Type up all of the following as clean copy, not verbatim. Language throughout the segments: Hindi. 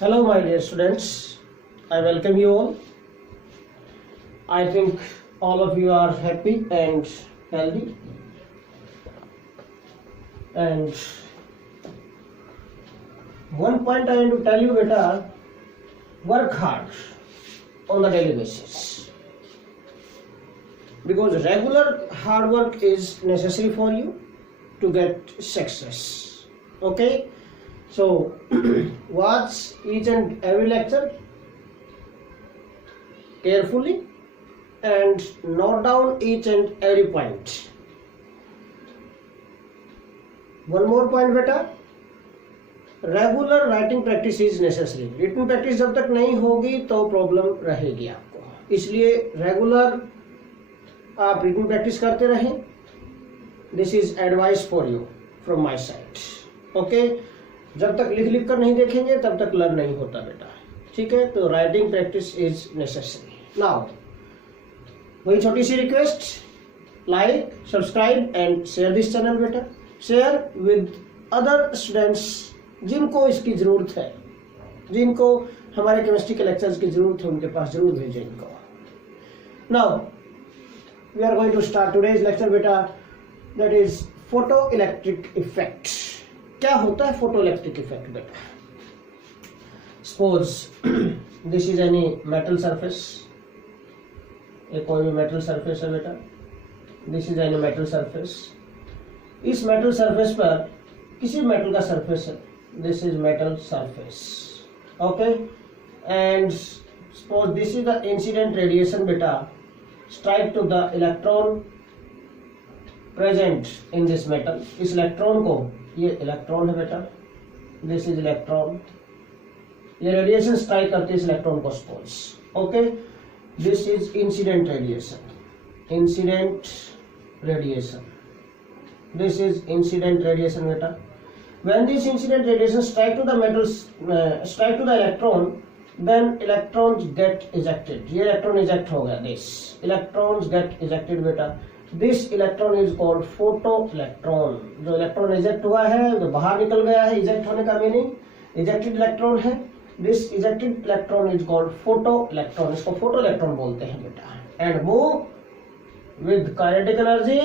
Hello, my dear students. I welcome you all. I think all of you are happy and healthy. And one point I want to tell you, beta, work hard on the daily basis. Because regular hard work is necessary for you to get success. Okay? So, watch each and every lecture carefully and note down each and every point. One more point बेटा, regular writing practice is necessary. Written practice जब तक नहीं होगी तो प्रॉब्लम रहेगी आपको, इसलिए रेगुलर आप रिटन प्रैक्टिस करते रहें. This is advice for you from my side. Okay, जब तक लिख लिख कर नहीं देखेंगे तब तक लर्न नहीं होता बेटा. ठीक है, तो writing practice is necessary. Now वही छोटी सी request, like, subscribe and share this channel बेटा. शेयर विद अदर स्टूडेंट्स जिनको इसकी जरूरत है, जिनको हमारे केमिस्ट्री के लेक्चर्स की जरूरत है, उनके पास जरूर भेजें इनको. Now we are going to start today's lecture बेटा, that is photo electric effect. क्या होता है फोटो इलेक्ट्रिक इफेक्ट बेटा? Suppose this is any metal surface. ये कोई भी मेटल सरफेस है बेटा. This is any metal surface. इस मेटल सरफेस पर किसी मेटल का सरफेस है. This is metal surface. Okay, and suppose this is the incident radiation बेटा strike to the electron present in this metal. इस इलेक्ट्रॉन को, ये इलेक्ट्रॉन है बेटा, दिस इज इलेक्ट्रॉन. ये रेडिएशन स्ट्राइक करती है इस इलेक्ट्रॉन को. Suppose okay, this is incident radiation. Incident radiation, this is incident radiation beta. When this incident radiation strike to the metals, strike to the electron, then electrons get ejected. ये electron eject हो गया. This electrons get ejected beta. This electron is called photoelectron. जो electron eject हुआ है, जो बाहर निकल गया है, eject होने का meaning ejected electron है. This ejected electron is called photoelectron. इसको photoelectron बोलते हैं बेटा. And move with kinetic energy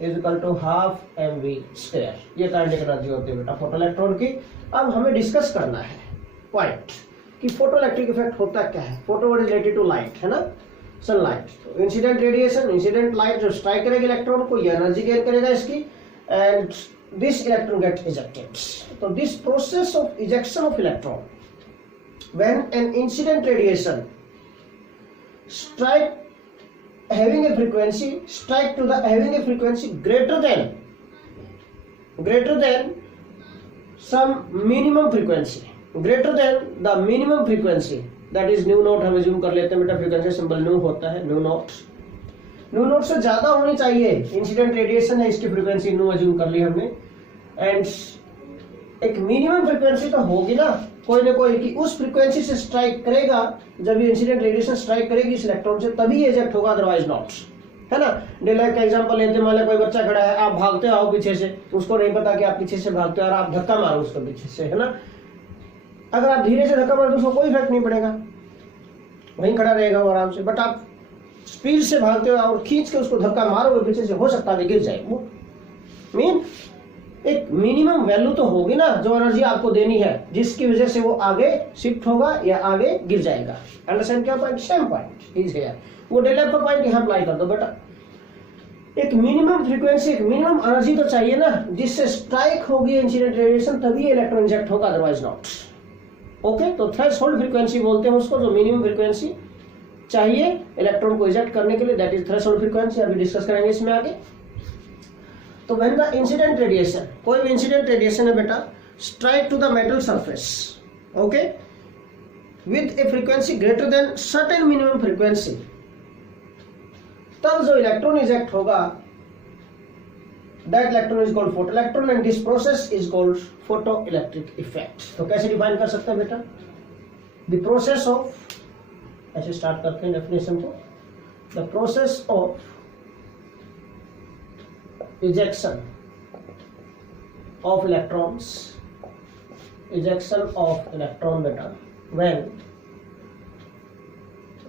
is equal to half mv square. ये काइनेटिक एनर्जी होती है बेटा फोटो इलेक्ट्रॉन की. अब हमें डिस्कस करना है पॉइंट कि फोटो इलेक्ट्रिक इफेक्ट होता क्या है. Photo is related to light, है ना, सनलाइट. तो इंसिडेंट रेडिएशन, इंसिडेंट लाइट जो स्ट्राइक करेगी इलेक्ट्रॉन को, ये एनर्जी गेन करेगा इसकी, and this electron get ejected. तो this process of ejection of electron when an incident radiation strike having a frequency strike to the having a frequency greater than some minimum frequency, greater than the minimum frequency, that is nu naught. हम assume कर लेते हैं बेटा, फ्रीक्वेंसी सिंबल nu होता है. nu naught से ज्यादा होनी चाहिए. इंसिडेंट रेडिएशन है, इसकी फ्रीक्वेंसी nu assume कर ली हमने. एंड एक मिनिमम फ्रीक्वेंसी तो होगी ना कोई ना कोई, कि उस फ्रीक्वेंसी से स्ट्राइक करेगा. जब ये इंसिडेंट रेडिएशन स्ट्राइक करेगी इस इलेक्ट्रॉन से तभी ये इजेक्ट होगा, अदरवाइज नॉट, है ना. डिलेक्ट का एग्जांपल लेते हैं. मान लो कोई बच्चा खड़ा है, आप भागते आओ पीछे से, उसको नहीं पता कि आप पीछे से भागते हो और आप धक्का मारो उसको पीछे से, है ना. अगर आप धीरे से धक्का मारो तो उसको कोई इफेक्ट नहीं पड़ेगा, वहीं खड़ा रहेगा वो आराम से. बट आप स्पीड से भागते हो और खींच के उसको धक्का मारोगे पीछे से, हो सकता है गिर जाए. मीन एक मिनिमम वैल्यू तो होगी ना जो एनर्जी आपको देनी है, जिसकी वजह से वो आगे शिफ्ट होगा या आगे गिर जाएगा. अंडरस्टैंड क्या point? Same point is here. वो डेल्टा का पॉइंट यहां अप्लाई कर दो बेटा. एक मिनिमम फ्रीक्वेंसी, एक मिनिमम एनर्जी तो चाहिए ना जिससे स्ट्राइक होगी इंसिडेंट रेडिएशन, तभी इलेक्ट्रॉन इंजेक्ट होगा, अदरवाइज नॉट. ओके, तो थ्रेशोल्ड फ्रीक्वेंसी बोलते हैं उसको, जो मिनिमम फ्रीक्वेंसी चाहिए इलेक्ट्रॉन को इजेक्ट करने के लिए, दैट इज थ्रेशोल्ड फ्रीक्वेंसी. अभी डिस्कस करेंगे इसमें आगे. तो व्हेन द इंसिडेंट रेडिएशन, कोई भी इंसिडेंट रेडिएशन है बेटा, strike to the metal surface, okay, with a frequency greater than certain minimum frequency, तब जो इलेक्ट्रॉन इजेक्ट होगा that electron is called photo electron, and this process is called photo electric effect. तो कैसे डिफाइन कर सकते हैं बेटा? द प्रोसेस ऑफ, ऐसे स्टार्ट करते हैं डेफिनेशन को. The process of ejection of electrons ejection of electron beta when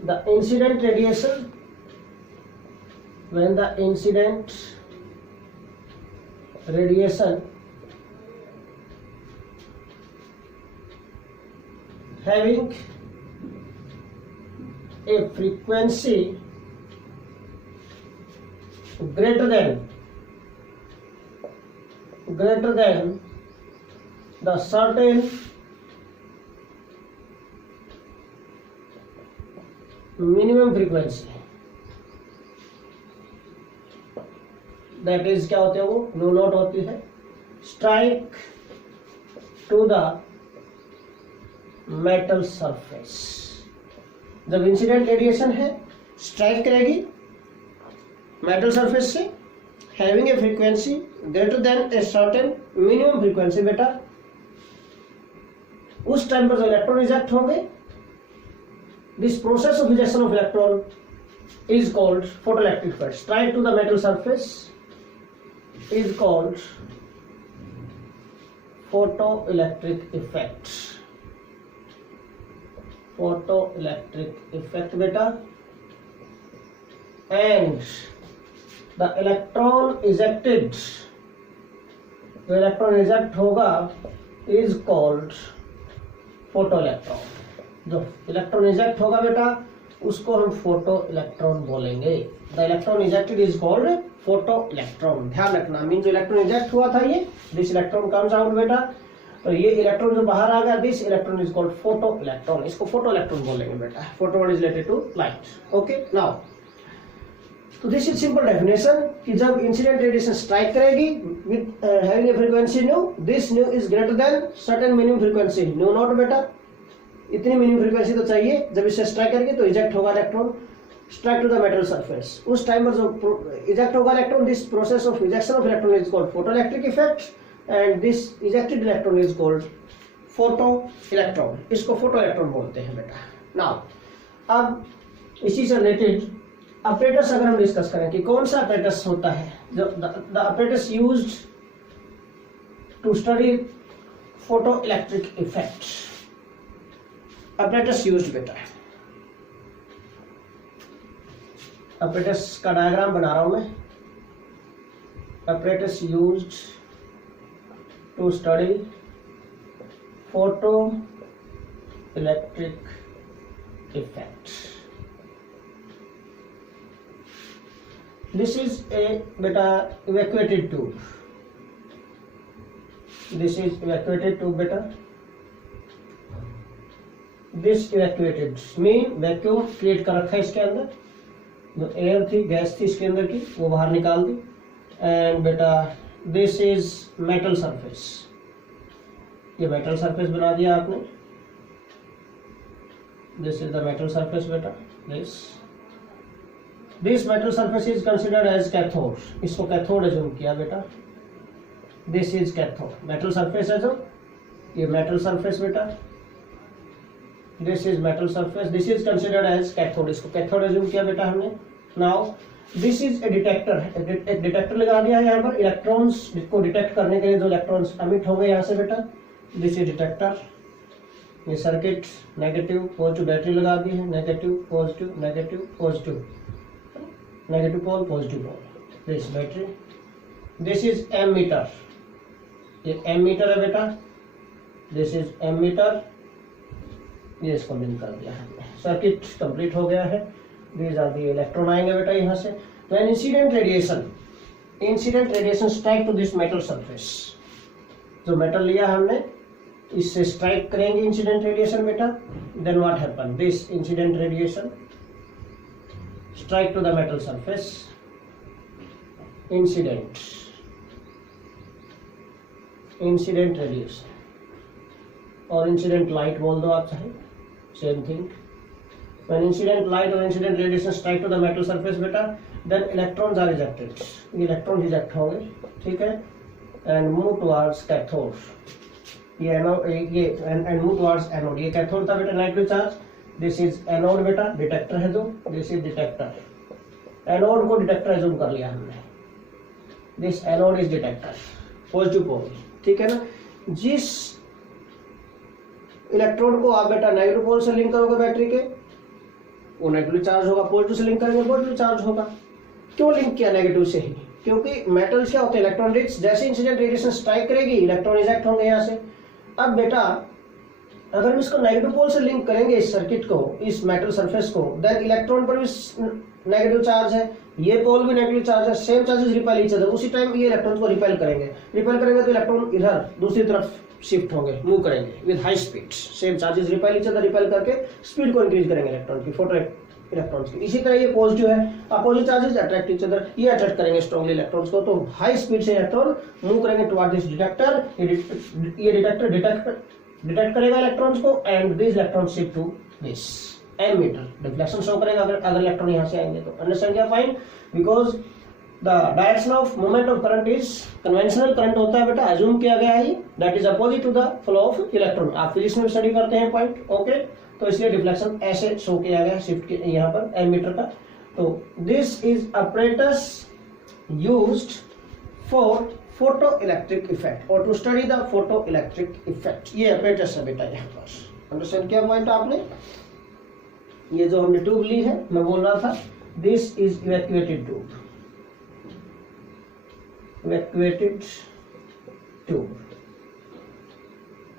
the incident radiation having a frequency greater than the certain minimum frequency, that is क्या होते हैं वो नो नॉट होती है, strike to the metal surface. जब इंसिडेंट रेडिएशन है स्ट्राइक करेगी मेटल सरफेस से, having a frequency greater than a certain minimum frequency बेटा, उस टाइम पर जो इलेक्ट्रॉन इजेक्ट होंगे, this process of ejection of electron is called photoelectric effect. Strike to the metal surface is called photoelectric effect. Photoelectric effect beta, and the electron ejected, जो इलेक्ट्रॉन इजेक्ट होगा is called photoelectron. जो इलेक्ट्रॉन इजेक्ट होगा बेटा उसको हम फोटो इलेक्ट्रॉन बोलेंगे। The electron ejected is called photo electron. ध्यान रखना, मीन जो इलेक्ट्रॉन इजेक्ट हुआ था ये, दिस इलेक्ट्रॉन कम्स आउट बेटा, तो ये इलेक्ट्रॉन जो बाहर आ गया, this electron is called photo electron. इसको फोटो इलेक्ट्रॉन बोलेंगे बेटा। Photo is related to light. Okay, now तो दिस इज सिंपल डेफिनेशन कि जब इंसिडेंट रेडिएशन स्ट्राइक करेगी with having a frequency nu, this nu is greater than certain minimum frequency nu naught बेटा, इतनी मिनिमम फ्रीक्वेंसी तो चाहिए। जब इसे स्ट्राइक करेगी तो इजेक्ट होगा electron, strike to the metal surface, उस टाइम पर जो इजेक्ट होगा electron, this process of ejection of electron is called photoelectric effect and this ejected electron is called photo electron. इसको फोटो इलेक्ट्रॉन बोलते हैं बेटा। नाउ अब इसी से रिलेटेड ऑपरेटर्स अगर हम डिस्कस करें कि कौन सा ऑपरेटर्स होता है, जो the operators used to study photo electric effect, operators used बेटा। ऑपरेटर्स का डायग्राम बना रहा हूं मैं। Operators used to study photo electric effect. This is a बेटा evacuated tube, this is evacuated tube बेटा। This evacuated mean vacuum create कर रखा है इसके अंदर, जो एयर थी, गैस थी इसके अंदर की, वो बाहर निकाल दी। एंड बेटा दिस इज मेटल सरफेस, ये मेटल सरफेस बना दिया आपने। This is the metal surface बेटा। This metal surface is considered as cathode, इसको कैथोड एज्यूम किया बेटा। This is cathode, metal surface है जो, ये मेटल सरफेस बेटा। This is metal surface, this is considered as cathode, इसको कैथोड एज्यूम किया बेटा हमने। Now this is a detector, एक डिटेक्टर लगा दिया है यहाँ पर इलेक्ट्रॉन्स को डिटेक्ट करने के लिए, जो इलेक्ट्रॉन्स अमिट हो गए यहाँ से बेटा। This is detector. ये सर्किट नेगेटिव पॉजिटिव बैटरी लगा दी है, negative positive negative positive, negative pole positive pole, this battery. This is ammeter, ये एमीटर है बेटा। दिस इज एमीटर, ये इसको लिंक कर दिया है, सर्किट कंप्लीट हो गया है। दीज आर दी इलेक्ट्रॉन आएंगे बेटा यहाँ से। तो an incident radiation strike to this metal surface, जो मेटल लिया हमने इससे स्ट्राइक करेंगे इंसिडेंट रेडिएशन बेटा। Then what happen, this incident radiation strike to the metal surface, incident radiation, और इंसिडेंट लाइट बोल दो आप चाहे, same thing. When incident light or incident radiation strike to the metal surface बेटा, then electrons are ejected, ये इलेक्ट्रॉन इजेक्ट होंगे, ठीक है, and move towards cathode, ये and move towards anode, ये कैथोड था बेटा, negative charge. This is anode बेटा, डिटेक्टर है जो, दिस इज डिटेक्टर। एनोड को डिटेक्टर एज्यूम कर लिया हमने, this anode is detector, positive pole, ठीक है ना। जिस इलेक्ट्रोड को आप बेटा नेगेटिव पोल से लिंक करोगे बैटरी के, वो नेगेटिव चार्ज होगा, पॉजिटिव से लिंक करेंगे पॉजिटिव चार्ज होगा। क्यों लिंक किया नेगेटिव से ही? क्योंकि मेटल्स क्या होते हैं इलेक्ट्रॉन रिच, जैसे इंसिडेंट रेडिएशन स्ट्राइक करेगी इलेक्ट्रॉन इजेक्ट होंगे यहाँ से। अब बेटा अगर हम इसको नेगेटिव पोल से लिंक करेंगे इस सर्किट को, इस मेटल सरफेस को, देन इलेक्ट्रॉन पर भी नेगेटिव चार्ज है, ये पोल भी नेगेटिव चार्ज है, same charges repel each other, उसी टाइम ये इलेक्ट्रॉन को रिपेल करेंगे तो इलेक्ट्रॉन इधर दूसरी तरफ शिफ्ट होंगे, मूव करेंगे with high speed, same charges repel each other, repel करके स्पीड को इंक्रीज करेंगे इलेक्ट्रॉन की, फोटो इलेक्ट्रॉन्स की। इसी तरह ये पॉजिटिव है, opposite charges attract each other, ये अट्रैक्ट करेंगे स्ट्रांगली इलेक्ट्रॉन्स को, तो हाई स्पीड से इलेक्ट्रॉन मूव करेंगे टुवर्ड दिस डिटेक्टर, ये डिटेक्टर डिटेक्ट करेगा इलेक्ट्रॉन्स को, and this electron shift to this ammeter, deflection show करेगा अगर इलेक्ट्रॉन यहाँ से आएंगे तो। अंडरस्टैंड क्या point? Because the direction of movement of current is conventional current होता है बेटा, अज्यूम किया गया है, that is opposite to the flow of electron. आप फिजिक्स में स्टडी करते हैं पॉइंट, ओके। तो इसलिए डिफ्लेक्शन ऐसे शो किया गया शिफ्ट के यहाँ पर एमीटर का। तो this is apparatus used for photoelectric effect or to study the photoelectric effect। ये apparatus है बेटा यहाँ पर। अंडरस्टैंड किया पॉइंट आपने? ये जो हमने ट्यूब ली है, मैं बोल रहा था this is evacuated tube, evacuated tube,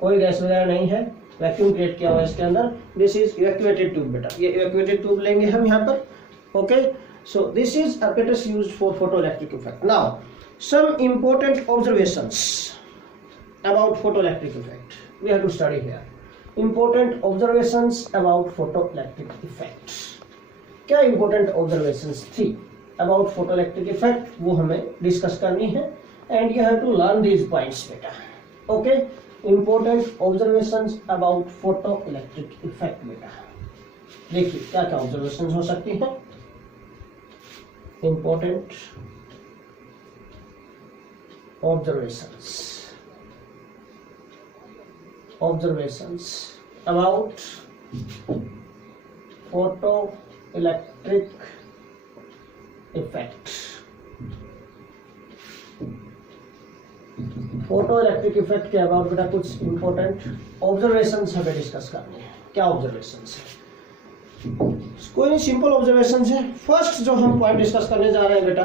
कोई गैस वगैरह नहीं है, वैक्यूम क्रिएट किया हुआ है इसके अंदर। दिस इज इवैक्यूएटेड ट्यूब बेटा, ये इवैक्यूएटेड ट्यूब लेंगे हम यहाँ पर, okay. So this is apparatus used for photoelectric effect। Now some important observations about photoelectric effect we have to study here। important observations about photoelectric effect। क्या important observations थी about photoelectric effect, वो हमें डिस्कस करनी है, and you have to learn these points बेटा, okay। important observations about photoelectric effect बेटा, देखिए क्या क्या observations हो सकती हैं। important observations about photoelectric effect। Photoelectric effect के अबाउट बेटा कुछ इंपॉर्टेंट ऑब्जर्वेशंस हमें डिस्कस करने हैं। क्या ऑब्जर्वेशंस है? कोई सिंपल ऑब्जर्वेशंस है। फर्स्ट जो हम पॉइंट डिस्कस करने जा रहे हैं बेटा,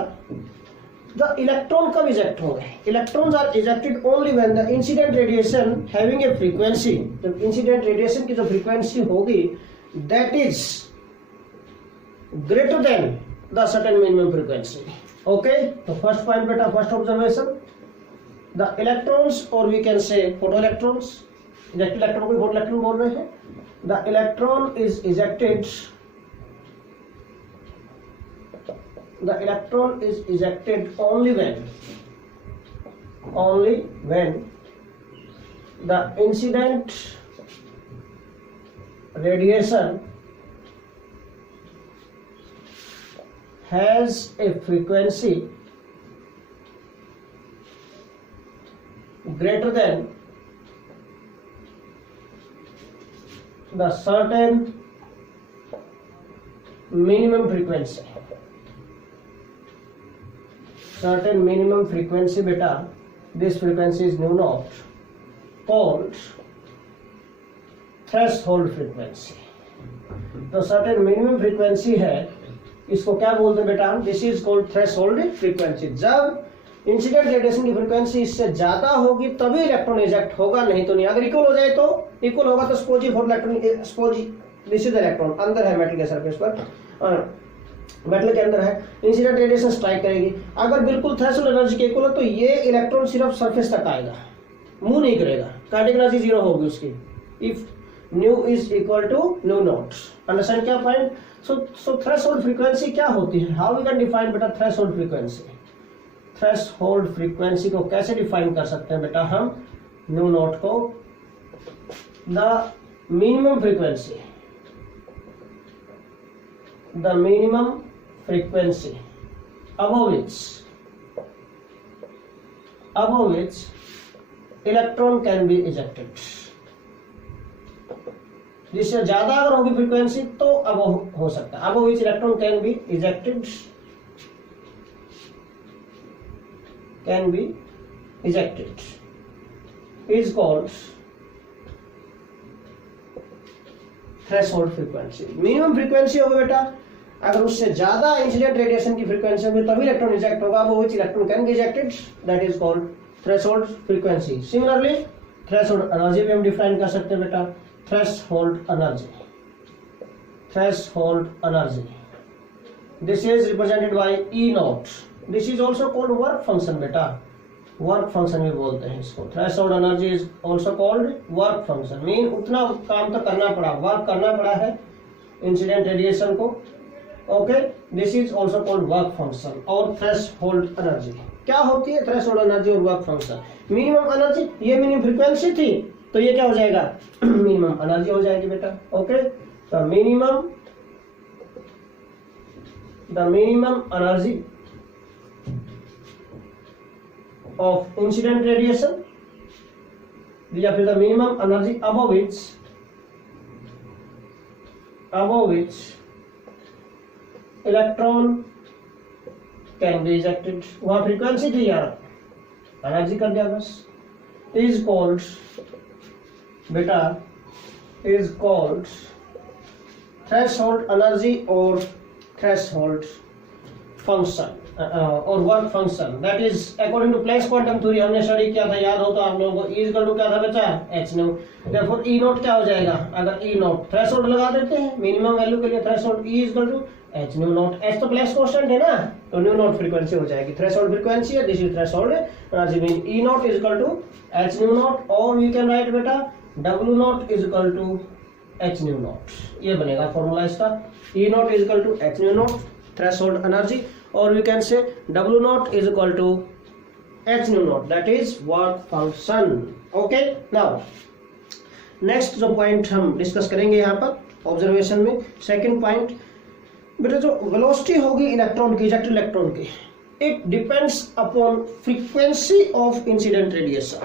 द इलेक्ट्रॉन कब इजेक्ट होंगे? Electrons are ejected only when the incident radiation having a frequency, जब इंसिडेंट रेडिएशन की जो फ्रीक्वेंसी होगी that is greater than the certain minimum frequency, okay. तो फर्स्ट पॉइंट बेटा, first observation, the electrons or we can say photoelectrons, ejected electron को photoelectron बोल रहे हैं, the electron is ejected, the electron is ejected only when the incident radiation has a frequency greater than the certain minimum frequency, certain minimum frequency beta, this frequency is nu naught, called threshold frequency। तो certain minimum frequency है, इसको क्या बोलते हैं बेटा? This is called threshold frequency. जब इंसिडेंट रेडिएशन की फ्रीक्वेंसी इससे ज्यादा होगी तभी इलेक्ट्रॉन इजेक्ट होगा, नहीं तो नहीं। अगर इक्वल हो जाए तो, इक्वल होगा तो suppose for electron, suppose this is electron अंदर है मेटल के सरफेस पर, मेटल के अंदर है, इंसिडेंट रेडिएशन स्ट्राइक करेगी। अगर बिल्कुल थ्रेशोल्ड एनर्जी के इक्वल है तो ये इलेक्ट्रॉन सिर्फ सरफेस तक आएगा, मूव नहीं करेगा, काइनेटिक एनर्जी जीरो होगी उसकी, if nu is equal to nu naught. Understand क्या पॉइंट? सो थ्रेशोल्ड फ्रीक्वेंसी क्या होती है? हाउ वी कैन डिफाइन बेटा थ्रेशोल्ड फ्रीक्वेंसी? थ्रेशोल्ड फ्रीक्वेंसी को कैसे डिफाइन कर सकते हैं बेटा हम? न्यू नॉट को the minimum frequency, the minimum frequency above which electron can be ejected. जिससे ज्यादा अगर होगी फ्रीक्वेंसी तो अब हो सकता है, above which electron can be ejected, can be ejected is called threshold frequency. Minimum frequency होगी बेटा, अगर उससे ज्यादा इंसिडेंट रेडिएशन की फ्रीक्वेंसी होगी तभी इलेक्ट्रॉन रिजेक्ट होगा, वो which electron can be rejected, that is called threshold frequency. Similarly threshold energy भी हम डिफाइन कर सकते हैं बेटा, threshold energy, threshold energy, this is represented by E naught, this is also called work function बेटा, वर्क फंक्शन भी बोलते हैं इसको। Threshold energy is also called work function, mean उतना काम तो करना पड़ा, वर्क करना पड़ा है इंसिडेंट रेडिएशन को। Okay, this is also called work function. और थ्रेशोल्ड एनर्जी क्या होती है, थ्रेशोल्ड एनर्जी और वर्क फंक्शन। मिनिमम एनर्जी, ये मिनिमम फ्रीक्वेंसी थी तो ये क्या हो जाएगा, मिनिमम एनर्जी हो जाएगी बेटा। Okay, the minimum energy of incident radiation या फिर the minimum energy above which electron can be ejected, वहाँ फ्रीक्वेंसी थी यार, एनर्जी कर दिया बस, is called बेटा, is called threshold energy और threshold function और work function. That is according to Planck's quantum theory, हमने स्टडी किया था, याद हो तो आप लोगों को। ई इक्वल टू क्या था बच्चा, H new, therefore E not क्या हो जाएगा, अगर ई नॉट थ्रेशोल्ड लगा देते हैं मिनिमम वैल्यू के लिए, threshold E equal to H nu naught, H तो प्लैंक्स कांस्टेंट है ना, तो न्यू नॉट फ्रीक्वेंसी हो जाएगी। थ्रेशोल्ड फ्रीक्वेंसी है, this is threshold energy, mean E naught is equal to H nu naught, और वी कैन राइट बेटा W naught is equal to H nu naught, ये बनेगा फॉर्मूला इसका, E naught is equal to H nu naught threshold energy, और we can say W naught is equal to H nu naught, that is work function. Okay, now next जो पॉइंट हम डिस्कस करेंगे यहाँ पर ऑब्जर्वेशन में, सेकंड पॉइंट बेटा, जो वेलोसिटी होगी इलेक्ट्रॉन की, इजेक्टेड इलेक्ट्रॉन की, it depends upon frequency of incident radiation.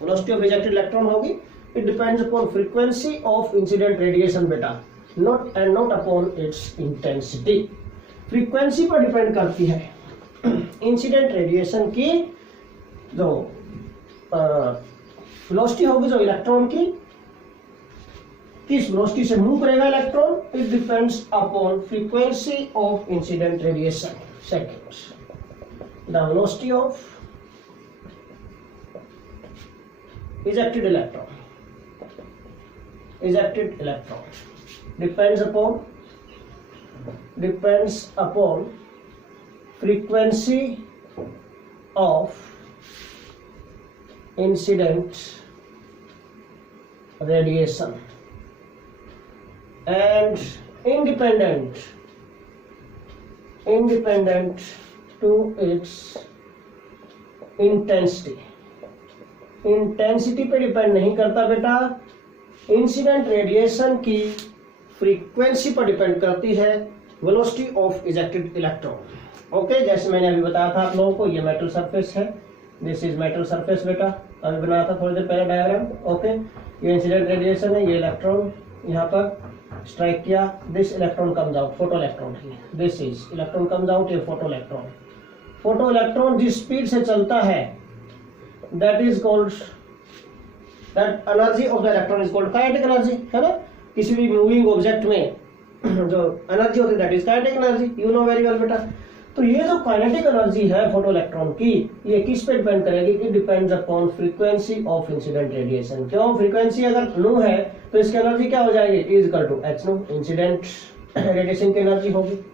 Velocity of ejected electron होगी, it depends upon frequency of incident radiation बेटा, not upon its intensity. Frequency पर डिपेंड करती है इंसिडेंट रेडिएशन की, जो वेलोसिटी होगी जो इलेक्ट्रॉन की, किस वेलोसिटी से मूव करेगा electron, it depends upon frequency of incident radiation. Second, the velocity of ejected electron depends upon frequency of incident radiation and independent to its intensity पे डिपेंड नहीं करता बेटा, इंसिडेंट रेडिएशन की फ्रीक्वेंसी पर डिपेंड करती है velocity of ejected electron. Okay, जैसे मैंने अभी बताया था आप लोगों को, ये मेटल सरफेस है, दिस इज मेटल सरफेस बेटा, अभी बनाया था थोड़ी देर पहले डायग्राम। ओके, ये इंसिडेंट रेडिएशन है, ये इलेक्ट्रॉन यहाँ पर स्ट्राइक किया, this electron comes out, photo electron है, this is electron comes out, ये फोटो इलेक्ट्रॉन। फोटो इलेक्ट्रॉन जिस स्पीड से चलता है, that is called, that energy of the electron is called kinetic energy, है ना। किसी भी मूविंग ऑब्जेक्ट में जो एनर्जी होती है that is kinetic energy, you know very well बेटा। तो ये जो काइनेटिक एनर्जी है फोटो इलेक्ट्रॉन की, ये किस पे डिपेंड करेगी, it depends upon frequency of incident radiation. क्यों, फ्रीक्वेंसी अगर नो है तो इसकी एनर्जी क्या हो जाएगी, is equal to h nu, incident radiation की एनर्जी होगी।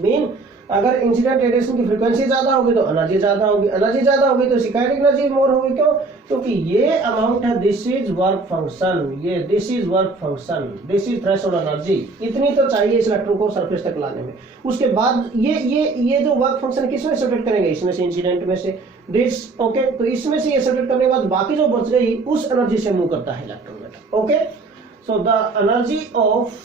मीन अगर इंसिडेंट रेडिएशन की फ्रीक्वेंसी ज्यादा होगी तो एनर्जी ज्यादा होगी, एनर्जी ज्यादा होगी तो काइनेटिक एनर्जी मोर होगी। क्यों, क्योंकि ये अमाउंट है, दिस इज वर्क फंक्शन, ये this is work function, this is threshold energy, इतनी तो चाहिए इस इलेक्ट्रॉन को सरफेस तक लाने में। उसके बाद ये जो वर्क फंक्शन किसमें सेपरेट करेंगे, इसमें से, इंसिडेंट में से, दिस। ओके, तो इसमें से ये सेपरेट करने के बाद बाकी जो बच गई उस एनर्जी से मूव करता है इलेक्ट्रॉन बेटा। Okay, so the energy of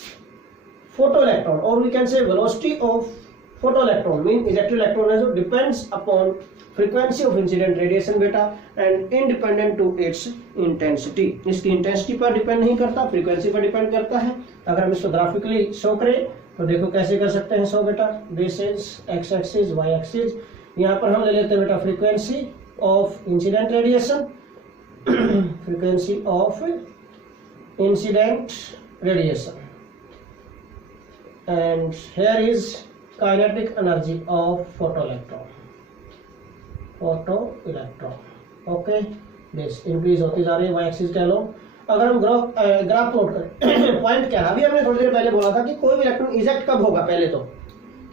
photo electron, और we can say velocity of photo electron mean ejected electron है, जो depends upon frequency of incident radiation बेटा, and independent to its intensity. इसकी इंटेंसिटी पर डिपेंड नहीं करता, फ्रीक्वेंसी पर डिपेंड करता है। अगर हम इसको ग्राफिकली शो करें तो देखो कैसे कर सकते हैं शो बेटा, this is x axis, y axis, यहाँ पर हम ले लेते हैं बेटा frequency of incident radiation, frequency of incident radiation, and here is kinetic energy of photoelectron. Okay, this increase होती जा रही है, वाई एक्सिस कह लो। अगर हम ग्राफ प्लॉट करें पॉइंट क्या है, अभी हमने थोड़ी देर पहले बोला था कि कोई भी इलेक्ट्रॉन इजेक्ट कब होगा, पहले तो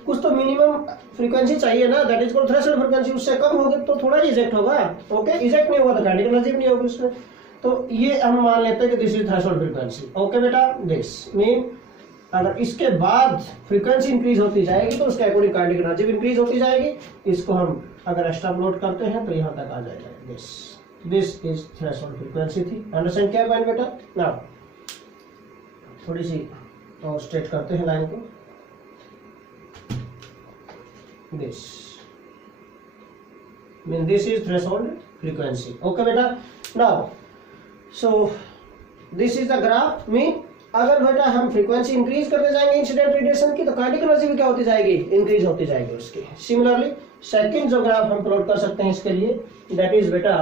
कुछ तो मिनिमम फ्रीक्वेंसी चाहिए ना, that is called threshold frequency, उससे कम होगी तो थोड़ा ही इजेक्ट होगा। ओके, इजेक्ट नहीं होगा तो काइनेटिक एनर्जी भी नहीं होगी उसमें, तो ये हम मान लेते हैं कि this is threshold frequency. Okay बेटा, दिस मीन अगर इसके बाद फ्रीक्वेंसी इंक्रीज होती जाएगी तो उसके अकॉर्डिंग काइनेटिक एनर्जी भी इंक्रीज होती जाएगी। इसको हम अगर एक्सट्रापोलेट करते हैं तो यहाँ तक आ जाएगा। दिस इज थ्रेशोल्ड फ्रीक्वेंसी थी। अंडरस्टैंड क्या पॉइंट बेटा? नाउ थोड़ी सी और स्ट्रेट करते हैं लाइन को। This mean this is threshold frequency. Okay बेटा, now so this is the graph. Mean अगर बेटा हम फ्रीक्वेंसी इंक्रीज करते जाएंगे इंसिडेंट रेडिएशन की तो काइनेटिक एनर्जी भी क्या होती जाएगी, इंक्रीज होती जाएगी उसकी। सिमिलरली सेकंड जो ग्राफ हम प्लॉट कर सकते हैं इसके लिए, दैट इज बेटा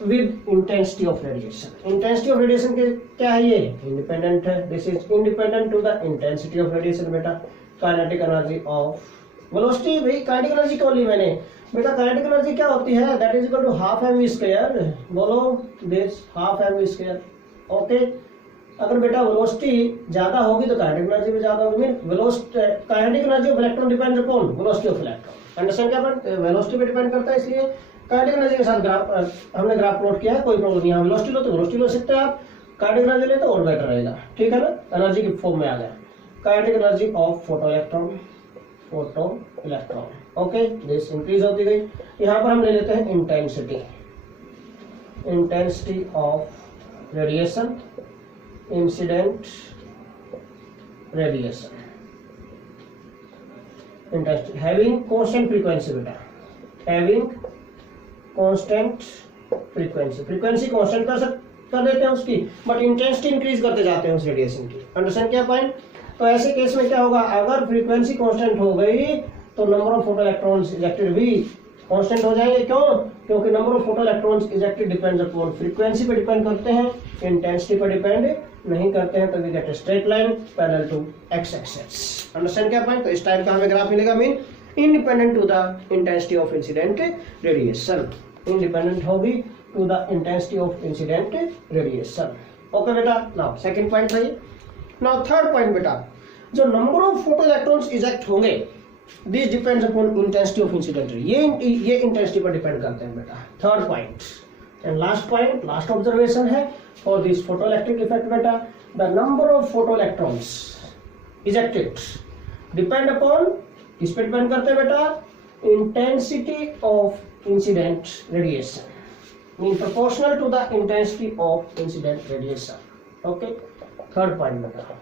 with intensity of radiation. Intensity of radiation के क्या है, ये इंडिपेंडेंट है। This is independent to the intensity of radiation बेटा। काइनेटिक एनर्जी ऑफ वेलोसिटी, भाई काइनेटिक एनर्जी क्यों ली मैंने बेटा? काइनेटिक एनर्जी क्या होती है, that is equal to half M V square. बोलो this half M V square. Okay, अगर बेटा वेलोसिटी ज्यादा होगी तो काइनेटिक एनर्जी भी ज्यादा होगी। Kinetic energy of electron depends upon velocity of electron. Understand क्या बात? वेलोसिटी पे डिपेंड करता है, इसलिए काइनेटिक एनर्जी के साथ ग्राफ हमने ग्राफ प्लॉट किया है, कोई प्रॉब्लम नहीं। यहाँ वेलोसिटी लो तो वेलोसिटी ले सकते हैं आप, काइनेटिक एनर्जी ले तो और बेटर रहेगा, ठीक है ना? एनर्जी की फॉर्म में आ गया kinetic energy of photoelectron. Okay, this increase होती गई। यहाँ पर हम ले लेते हैं intensity of radiation, incident radiation, intensity having constant frequency बेटा, having constant frequency. Frequency constant कर देते हैं उसकी, बट इंटेंसिटी इंक्रीज करते जाते हैं उस रेडिएशन की। अंडरस्टैंड क्या पॉइंट? तो ऐसे केस में क्या होगा, अगर फ्रीक्वेंसी कांस्टेंट हो गई तो number of photo electrons ejected भी कांस्टेंट हो जाएंगे। क्यों? क्योंकि number of photo electrons ejected depends upon frequency पे डिपेंड करते हैं, इंटेंसिटी पे डिपेंड नहीं करते हैं। तो we get a straight line parallel to X axis. Understand क्या पॉइंट? तो इस टाइप का हमें ग्राफ मिलेगा, mean independent to the intensity of incident radiation. Independent होगी to the intensity of incident radiation. Okay बेटा, नाउ सेकंड पॉइंट है। नाउ थर्ड पॉइंट बेटा, जो number of photo electrons eject होंगे this depends upon intensity of incident. ये इंटेंसिटी पर डिपेंड करते हैं बेटा। Third point and last point, last observation है फॉर दिस फोटोइलेक्ट्रिक इफेक्ट बेटा, the number of photo electrons ejected depend upon, किस पे डिपेंड करते हैं बेटा? Intensity of incident radiation, mean proportional to the intensity of incident radiation. Okay, third point बेटा,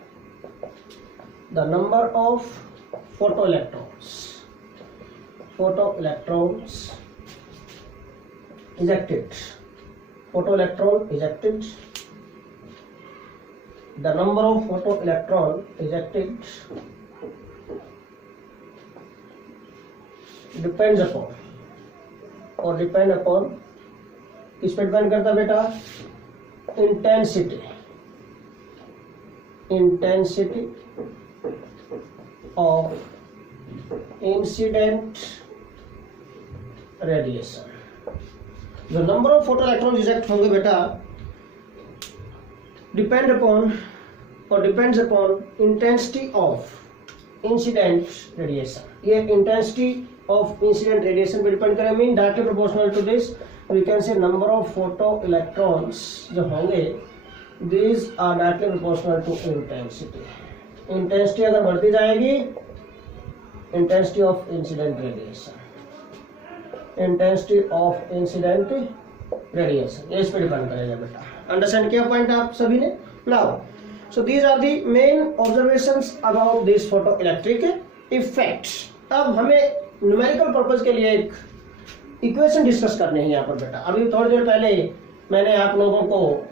the number of photoelectrons ejected, photoelectron ejected, the number of photoelectron ejected depends upon, और depend upon किस पे डिपेंड करता बेटा? Intensity of incident radiation। जो number of photo electron eject होंगे बेटा डिपेंड अपॉन और depends upon intensity of incident radiation. ये इंटेंसिटी ऑफ इंसिडेंट रेडिएशन पे डिपेंड करेगा, mean directly proportional to this we can say number of photo electrons जो होंगे this are directly proportional to intensity. Intensity अगर बढ़ती जाएगी, intensity of incident radiation, intensity of incident radiation, ये इस पे डिपेंड करेगा बेटा। अंडरस्टैंड किया पॉइंट आप सभी ने? Now so these are the main observations about this photo electric effects. अब हमें न्यूमेरिकल पर्पज के लिए एक इक्वेशन डिस्कस करनी है यहाँ पर बेटा। अभी थोड़ी देर पहले मैंने आप लोगों को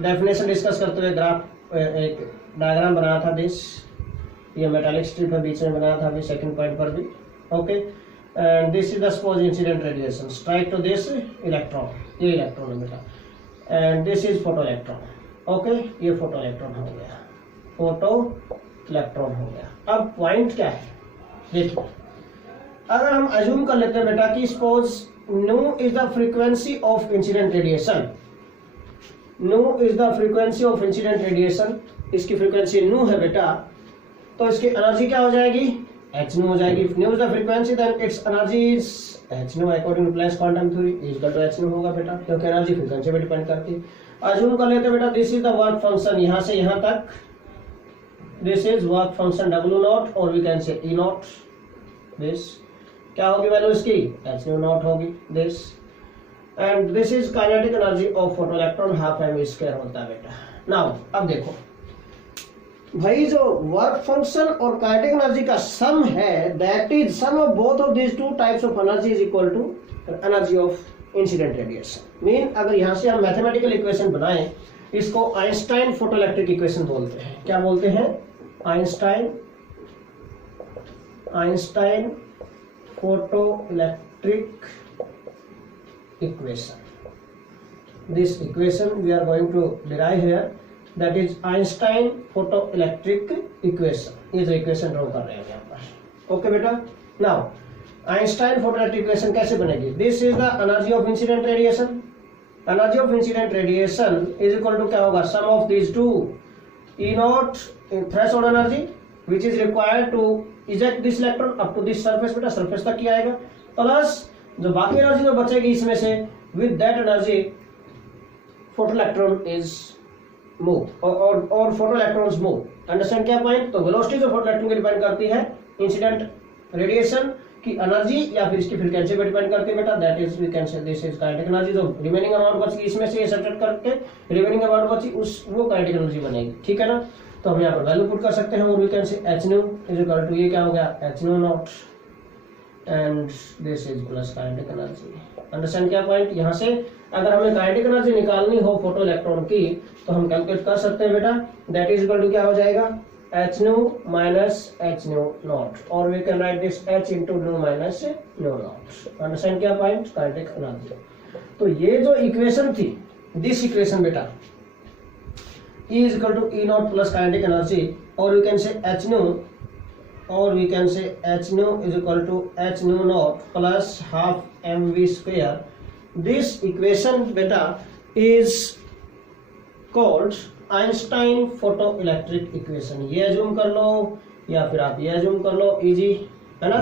डेफिनेशन डिस्कस करते हुए ग्राफ एक डायग्राम बनाया था। दिस ये मेटालिक स्ट्रिप है, बीच में बनाया था अभी सेकंड पॉइंट पर भी। Okay, and this is the suppose incident radiation strike to this electron, ये इलेक्ट्रॉन है बेटा, and this is photo electron. Okay, ये फोटो इलेक्ट्रॉन हो गया, फोटो इलेक्ट्रॉन हो गया। अब पॉइंट क्या है, देखिए अगर हम अज्यूम कर लेते हैं बेटा कि suppose new is the frequency of incident radiation, new is the frequency of incident radiation, इसकी फ्रीक्वेंसी न्यू है बेटा, तो इसकी एनर्जी क्या हो जाएगी, एच न्यू हो जाएगी। Nu is the frequency then it's energy is h nu according to Planck's quantum theory is equal to H nu होगा बेटा, क्योंकि एनर्जी फ्रीक्वेंसी पे डिपेंड करती है। अज्यूम कर लेते हैं बेटा this is the work function, यहां से यहां तक this is work function W naught और we can say E naught, this क्या होगी वैल्यू इसकी, एच न्यू नॉट होगी this, and this is kinetic energy of photo electron half M square होता है बेटा। नाउ अब देखो भाई जो वर्क फंक्शन और काइनेटिक एनर्जी का सम है that is sum of both of this two types of energy is equal to energy of incident radiation. Mean अगर यहां से हम मैथमेटिकल इक्वेशन बनाएं, इसको आइंस्टाइन फोटोइलेक्ट्रिक इक्वेशन बोलते हैं। क्या बोलते हैं, Einstein photoelectric equation. This equation we are going to derive here, that is Einstein photoelectric equation. ये जो इक्वेशन ड्रॉ कर रहे हैं यहाँ पर, ओके बेटा। नाउ आइंस्टाइन फोटोइलेक्ट्रिक इक्वेशन कैसे बनेगी, this is the energy of incident radiation, energy of incident radiation is equal to क्या होगा, sum of this two, E naught threshold energy which is required to eject this electron up to this surface, बेटा सरफेस तक ही आएगा, प्लस जो बाकी एनर्जी जो बचेगी इसमें से, with that energy photo electron is move और फोटो इलेक्ट्रॉन्स मूव। अंडरस्टैंड क्या पॉइंट, तो वेलोसिटी जो फोटो इलेक्ट्रॉन की डिपेंड करती है इंसिडेंट रेडिएशन की एनर्जी या फिर इसकी फ्रीक्वेंसी पे डिपेंड करती है बेटा, that is we can say this is kinetic energy. जो रिमेनिंग अमाउंट बची इसमें से सब्ट्रैक्ट करके रिमेनिंग अमाउंट बची उस वो काइनेटिक एनर्जी बनेगी, ठीक है ना। तो हम यहाँ पर वैल्यू पुट कर सकते हैं और we can say h nu is equal to, ये क्या हो गया, h nu naught and this is plus kinetic energy. Understand क्या पॉइंट, यहाँ से अगर हमें काइनेटिक एनर्जी निकालनी हो फोटो इलेक्ट्रॉन की तो हम कैलकुलेट कर सकते हैं बेटा, दैट इज इक्वल टू क्या हो जाएगा, H nu minus H nu naught, और we can write this H into nu minus nu naught. Understand क्या पॉइंट, काइनेटिक एनर्जी। तो ये जो इक्वेशन थी, दिस इक्वेशन बेटा E is equal to E naught plus kinetic energy, or we can say H nu, or we can say H nu is equal to H nu naught plus half mv square. This equation beta is called Einstein photoelectric equation. ये assume कर लो या फिर आप ये assume कर लो, easy है ना,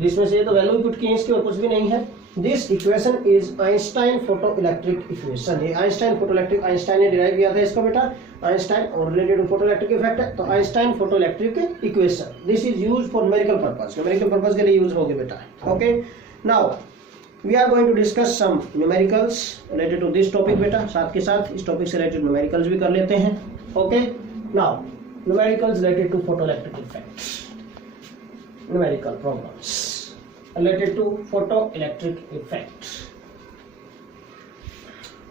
जिसमें से ये तो वैल्यू पुट की है, इसकी और कुछ भी नहीं है। This equation is Einstein photoelectric equation. ये आइंस्टाइन फोटोइलेक्ट्रिक, आइंस्टाइन ने डिराइव किया था इसको बेटा, आइंस्टाइन और रिलेटेड टू फोटोइलेक्ट्रिक इफेक्ट है, तो Einstein photoelectric equation this is used for numerical purpose, numerical purpose के लिए यूज होगी बेटा। Okay, now we are going to discuss some numericals related to this topic बेटा, साथ के साथ इस टॉपिक से रिलेटेड न्यूमेरिकल्स भी कर लेते हैं। Okay, now numericals related to photoelectric effects, numerical problems related to photoelectric effect।